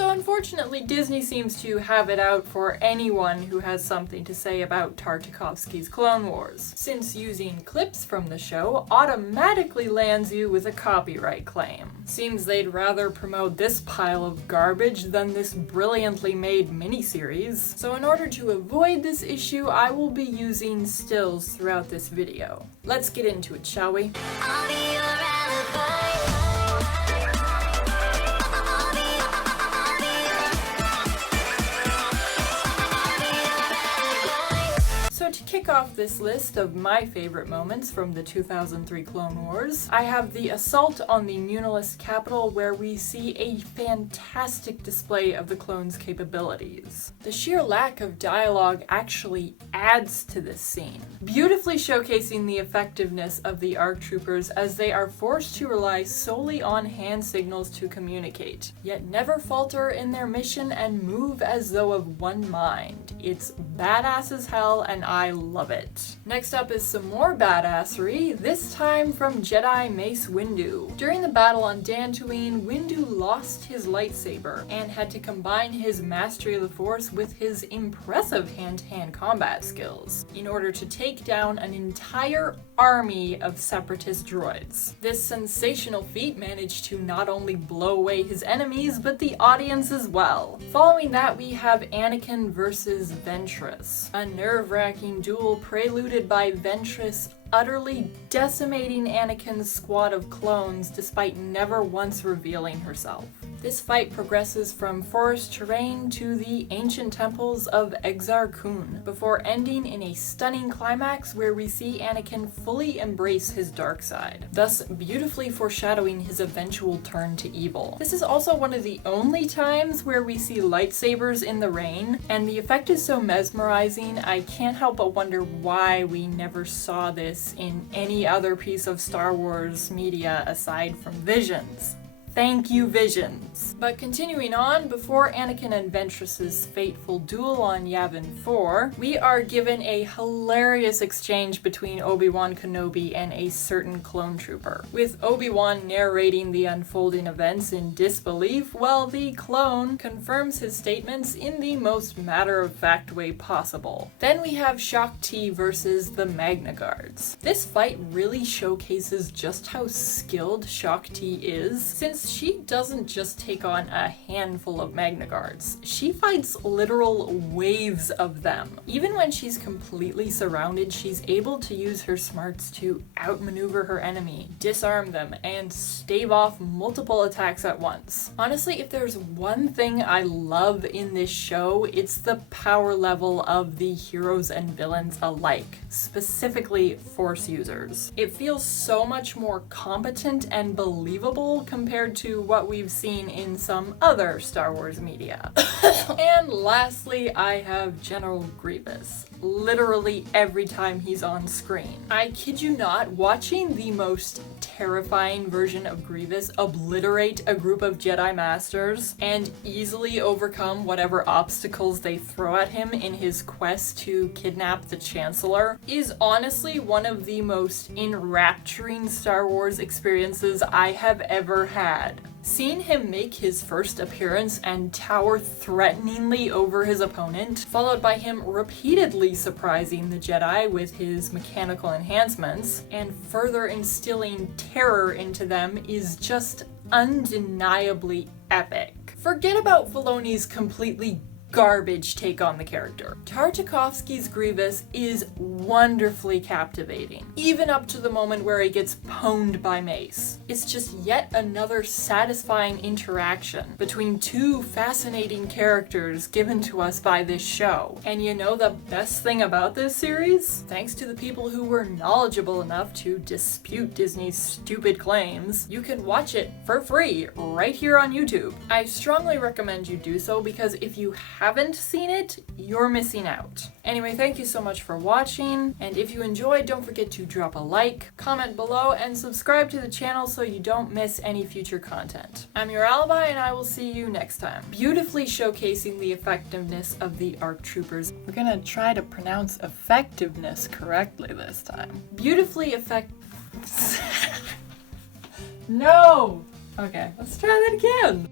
So unfortunately, Disney seems to have it out for anyone who has something to say about Tartakovsky's Clone Wars, since using clips from the show automatically lands you with a copyright claim. Seems they'd rather promote this pile of garbage than this brilliantly made miniseries. So in order to avoid this issue, I will be using stills throughout this video. Let's get into it, shall we? So to kick off this list of my favorite moments from the 2003 Clone Wars, I have the assault on the munilist capital, where we see a fantastic display of the clones' capabilities. The sheer lack of dialogue actually adds to this scene, beautifully showcasing the effectiveness of the ARC troopers as they are forced to rely solely on hand signals to communicate, yet never falter in their mission and move as though of one mind. It's badass as hell, and I love it. Next up is some more badassery, this time from Jedi Mace Windu. During the battle on Dantooine, Windu lost his lightsaber and had to combine his mastery of the Force with his impressive hand-to-hand combat skills in order to take down an entire army of separatist droids. This sensational feat managed to not only blow away his enemies, but the audience as well. Following that, we have Anakin versus Ventress, a nerve-wracking duel preluded by Ventress utterly decimating Anakin's squad of clones despite never once revealing herself. This fight progresses from forest terrain to the ancient temples of Exar Kun, before ending in a stunning climax where we see Anakin fully embrace his dark side, thus beautifully foreshadowing his eventual turn to evil. This is also one of the only times where we see lightsabers in the rain, and the effect is so mesmerizing I can't help but wonder why we never saw this in any other piece of Star Wars media aside from Visions. Thank you, Visions. But continuing on, before Anakin and Ventress's fateful duel on Yavin 4, we are given a hilarious exchange between Obi-Wan Kenobi and a certain clone trooper, with Obi-Wan narrating the unfolding events in disbelief while the clone confirms his statements in the most matter-of-fact way possible. Then we have Shakti versus the Magna Guards. This fight really showcases just how skilled Shakti is, since she doesn't just take on a handful of Magna Guards, she fights literal waves of them. Even when she's completely surrounded, she's able to use her smarts to outmaneuver her enemy, disarm them, and stave off multiple attacks at once. Honestly, if there's one thing I love in this show, it's the power level of the heroes and villains alike, specifically Force users. It feels so much more competent and believable compared to what we've seen in some other Star Wars media. And lastly, I have General Grievous. Literally every time he's on screen. I kid you not, watching the most terrifying version of Grievous obliterate a group of Jedi Masters and easily overcome whatever obstacles they throw at him in his quest to kidnap the Chancellor is honestly one of the most enrapturing Star Wars experiences I have ever had. Seeing him make his first appearance and tower threateningly over his opponent, followed by him repeatedly surprising the Jedi with his mechanical enhancements, and further instilling terror into them, is just undeniably epic. Forget about Filoni's completely garbage take on the character. Tartakovsky's Grievous is wonderfully captivating, even up to the moment where he gets pwned by Mace. It's just yet another satisfying interaction between two fascinating characters given to us by this show. And you know the best thing about this series? Thanks to the people who were knowledgeable enough to dispute Disney's stupid claims, you can watch it for free right here on YouTube. I strongly recommend you do so, because if you haven't seen it, you're missing out. Anyway, thank you so much for watching, and if you enjoyed, don't forget to drop a like, comment below, and subscribe to the channel so you don't miss any future content. I'm your Alibi, and I will see you next time. Beautifully showcasing the effectiveness of the ARC troopers. We're gonna try to pronounce effectiveness correctly this time. Beautifully No! Okay, let's try that again.